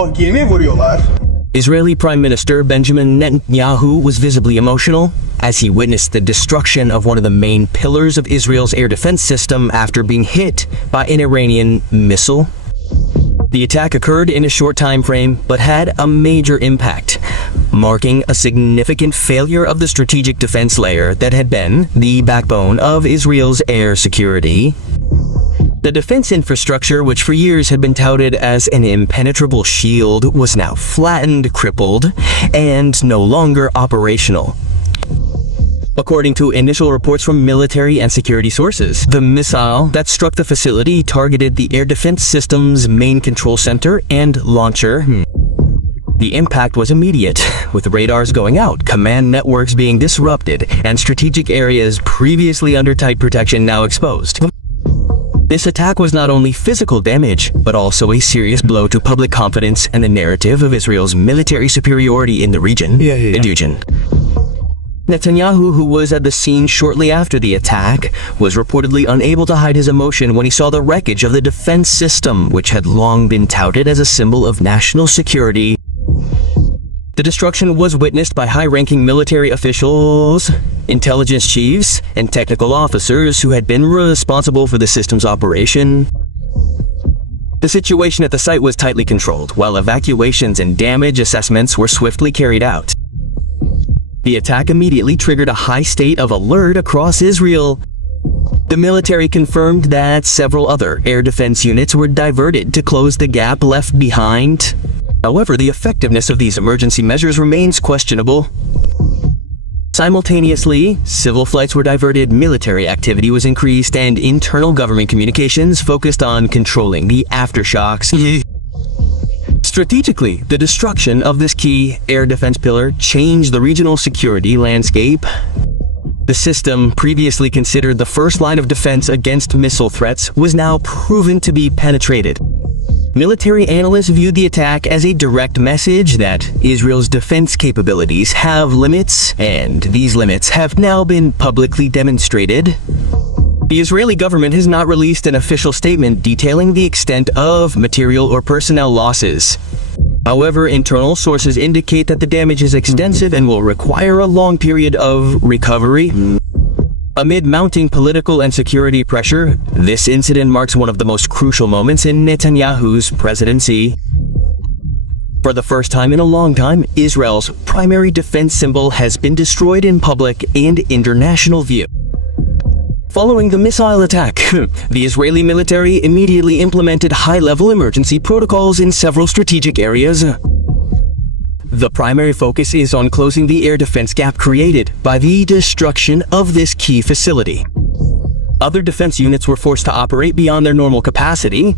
O gemi vuruyorlar. Israeli Prime Minister Benjamin Netanyahu was visibly emotional as he witnessed the destruction of one of the main pillars of Israel's air defense system after being hit by an Iranian missile. The attack occurred in a short time frame, but had a major impact, marking a significant failure of the strategic defense layer that had been the backbone of Israel's air security. The defense infrastructure, which for years had been touted as an impenetrable shield, was now flattened, crippled, and no longer operational. According to initial reports from military and security sources, the missile that struck the facility targeted the air defense system's main control center and launcher. The impact was immediate, with radars going out, command networks being disrupted, and strategic areas previously under tight protection now exposed. This attack was not only physical damage, but also a serious blow to public confidence and the narrative of Israel's military superiority in the region. Netanyahu, who was at the scene shortly after the attack, was reportedly unable to hide his emotion when he saw the wreckage of the defense system, which had long been touted as a symbol of national security. The destruction was witnessed by high-ranking military officials, intelligence chiefs, and technical officers who had been responsible for the system's operation. The situation at the site was tightly controlled, while evacuations and damage assessments were swiftly carried out. The attack immediately triggered a high state of alert across Israel. The military confirmed that several other air defense units were diverted to close the gap left behind. However, the effectiveness of these emergency measures remains questionable. Simultaneously, civil flights were diverted, military activity was increased, and internal government communications focused on controlling the aftershocks. Strategically, the destruction of this key air defense pillar changed the regional security landscape. The system, previously considered the first line of defense against missile threats, was now proven to be penetrated. Military analysts viewed the attack as a direct message that Israel's defense capabilities have limits, and these limits have now been publicly demonstrated. The Israeli government has not released an official statement detailing the extent of material or personnel losses. However, internal sources indicate that the damage is extensive and will require a long period of recovery. Amid mounting political and security pressure, this incident marks one of the most crucial moments in Netanyahu's presidency. For the first time in a long time, Israel's primary defense symbol has been destroyed in public and international view. Following the missile attack, the Israeli military immediately implemented high-level emergency protocols in several strategic areas. The primary focus is on closing the air defense gap created by the destruction of this key facility. Other defense units were forced to operate beyond their normal capacity.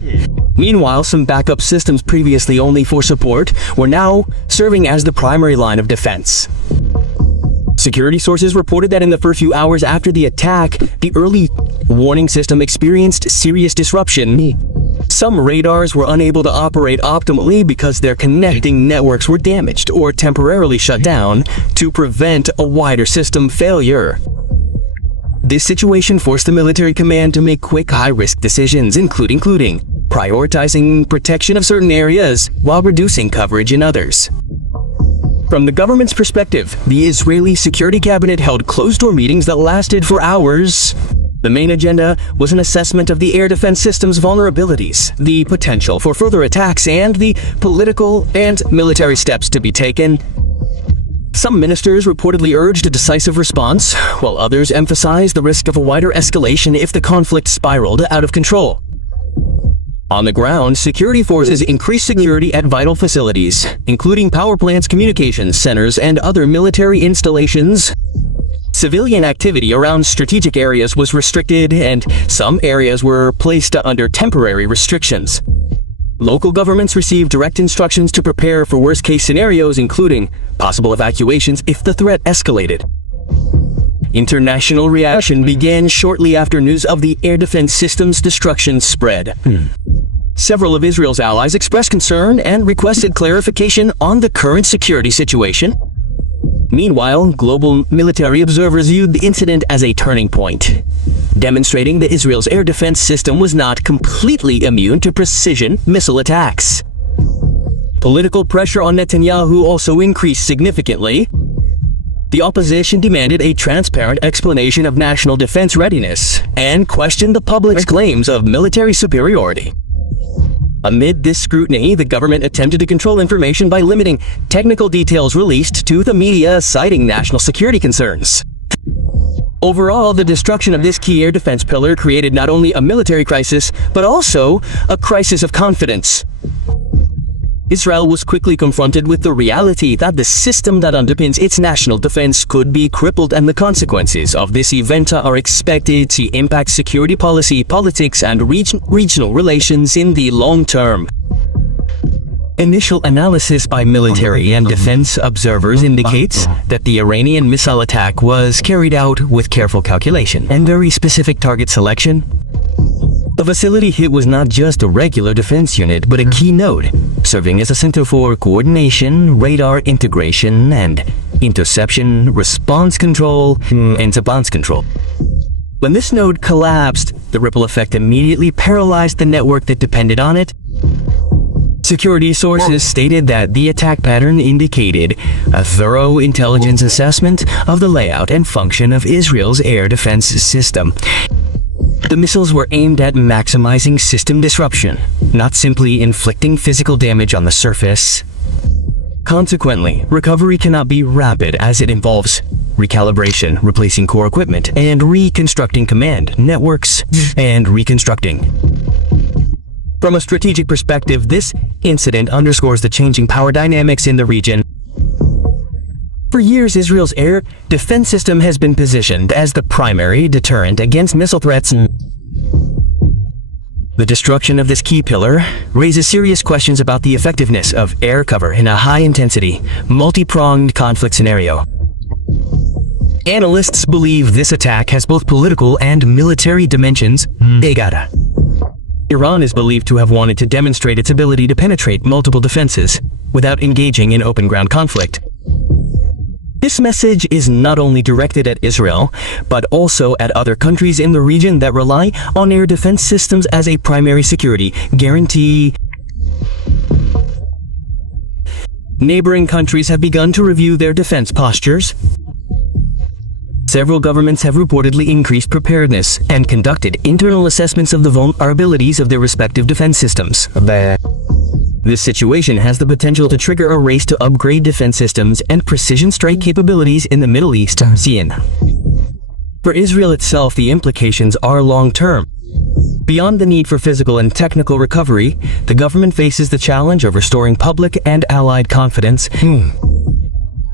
Meanwhile, some backup systems previously only for support were now serving as the primary line of defense. Security sources reported that in the first few hours after the attack, the early warning system experienced serious disruption. Some radars were unable to operate optimally because their connecting networks were damaged or temporarily shut down to prevent a wider system failure. This situation forced the military command to make quick, high-risk decisions, including prioritizing protection of certain areas while reducing coverage in others. From the government's perspective, the Israeli Security Cabinet held closed-door meetings that lasted for hours. The main agenda was an assessment of the air defense system's vulnerabilities, the potential for further attacks, and the political and military steps to be taken. Some ministers reportedly urged a decisive response, while others emphasized the risk of a wider escalation if the conflict spiraled out of control. On the ground, security forces increased security at vital facilities, including power plants, communications centers, and other military installations. Civilian activity around strategic areas was restricted, and some areas were placed under temporary restrictions. Local governments received direct instructions to prepare for worst-case scenarios, including possible evacuations if the threat escalated. International reaction began shortly after news of the air defense system's destruction spread. Several of Israel's allies expressed concern and requested clarification on the current security situation. Meanwhile, global military observers viewed the incident as a turning point, demonstrating that Israel's air defense system was not completely immune to precision missile attacks. Political pressure on Netanyahu also increased significantly. The opposition demanded a transparent explanation of national defense readiness and questioned the public's claims of military superiority. Amid this scrutiny, the government attempted to control information by limiting technical details released to the media, citing national security concerns. Overall, the destruction of this key air defense pillar created not only a military crisis, but also a crisis of confidence. Israel was quickly confronted with the reality that the system that underpins its national defense could be crippled, and the consequences of this event are expected to impact security policy, politics, and regional relations in the long term. Initial analysis by military and defense observers indicates that the Iranian missile attack was carried out with careful calculation and very specific target selection. The facility hit was not just a regular defense unit, but a key node, serving as a center for coordination, radar integration, and interception, response control, and advance control. When this node collapsed, the ripple effect immediately paralyzed the network that depended on it. Security sources stated that the attack pattern indicated a thorough intelligence assessment of the layout and function of Israel's air defense system. The missiles were aimed at maximizing system disruption, not simply inflicting physical damage on the surface. Consequently, recovery cannot be rapid as it involves recalibration, replacing core equipment, and reconstructing command networks, and reconstructing. From a strategic perspective, this incident underscores the changing power dynamics in the region. For years, Israel's air defense system has been positioned as the primary deterrent against missile threats. The destruction of this key pillar raises serious questions about the effectiveness of air cover in a high-intensity, multi-pronged conflict scenario. Analysts believe this attack has both political and military dimensions. Iran is believed to have wanted to demonstrate its ability to penetrate multiple defenses without engaging in open ground conflict. This message is not only directed at Israel, but also at other countries in the region that rely on air defense systems as a primary security guarantee. Neighboring countries have begun to review their defense postures. Several governments have reportedly increased preparedness and conducted internal assessments of the vulnerabilities of their respective defense systems. This situation has the potential to trigger a race to upgrade defense systems and precision strike capabilities in the Middle East. For Israel itself, the implications are long-term. Beyond the need for physical and technical recovery, the government faces the challenge of restoring public and allied confidence.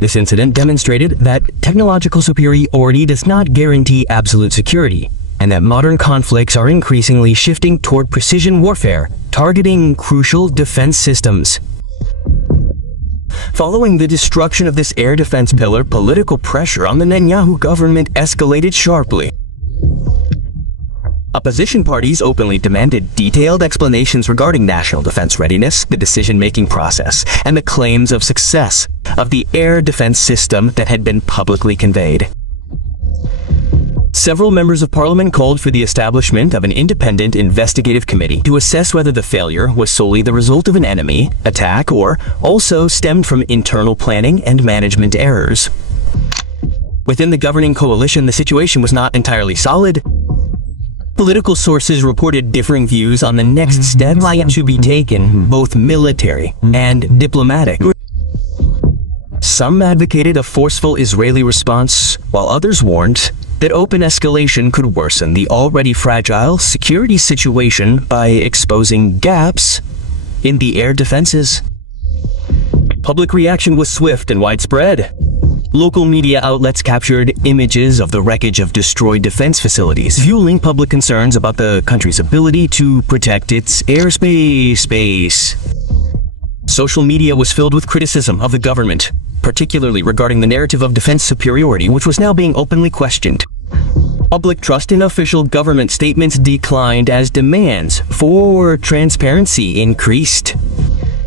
This incident demonstrated that technological superiority does not guarantee absolute security, and that modern conflicts are increasingly shifting toward precision warfare, targeting crucial defense systems. Following the destruction of this air defense pillar, political pressure on the Netanyahu government escalated sharply. Opposition parties openly demanded detailed explanations regarding national defense readiness, the decision-making process, and the claims of success of the air defense system that had been publicly conveyed. Several members of parliament called for the establishment of an independent investigative committee to assess whether the failure was solely the result of an enemy attack or also stemmed from internal planning and management errors. Within the governing coalition, the situation was not entirely solid. Political sources reported differing views on the next steps to be taken, both military and diplomatic. Some advocated a forceful Israeli response, while others warned that open escalation could worsen the already fragile security situation by exposing gaps in the air defenses. Public reaction was swift and widespread. Local media outlets captured images of the wreckage of destroyed defense facilities, fueling public concerns about the country's ability to protect its airspace. Social media was filled with criticism of the government, particularly regarding the narrative of defense superiority, which was now being openly questioned. Public trust in official government statements declined as demands for transparency increased.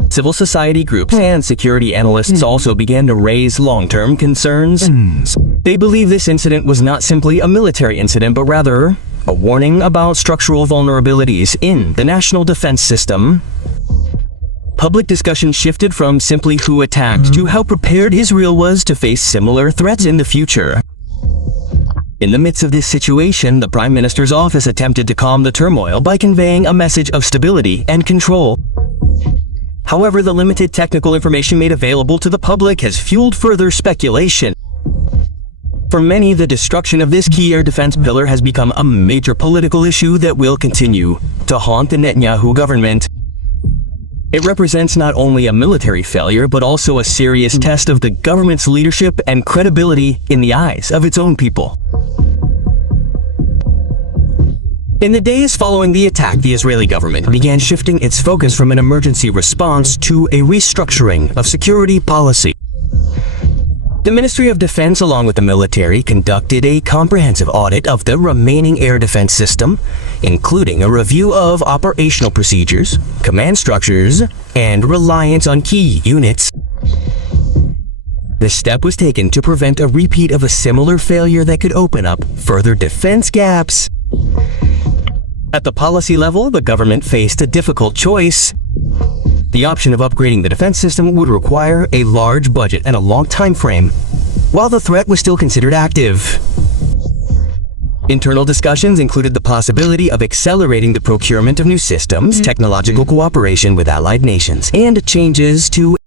Civil society groups and security analysts also began to raise long-term concerns. They believe this incident was not simply a military incident, but rather a warning about structural vulnerabilities in the national defense system. public discussion shifted from simply who attacked to how prepared Israel was to face similar threats in the future. In the midst of this situation, the Prime Minister's office attempted to calm the turmoil by conveying a message of stability and control. However, the limited technical information made available to the public has fueled further speculation. For many, the destruction of this key air defense pillar has become a major political issue that will continue to haunt the Netanyahu government. It represents not only a military failure, but also a serious test of the government's leadership and credibility in the eyes of its own people. In the days following the attack, the Israeli government began shifting its focus from an emergency response to a restructuring of security policy. The Ministry of Defense, along with the military, conducted a comprehensive audit of the remaining air defense system, including a review of operational procedures, command structures, and reliance on key units. This step was taken to prevent a repeat of a similar failure that could open up further defense gaps. At the policy level, the government faced a difficult choice. The option of upgrading the defense system would require a large budget and a long time frame, while the threat was still considered active. Internal discussions included the possibility of accelerating the procurement of new systems, technological cooperation with allied nations, and changes to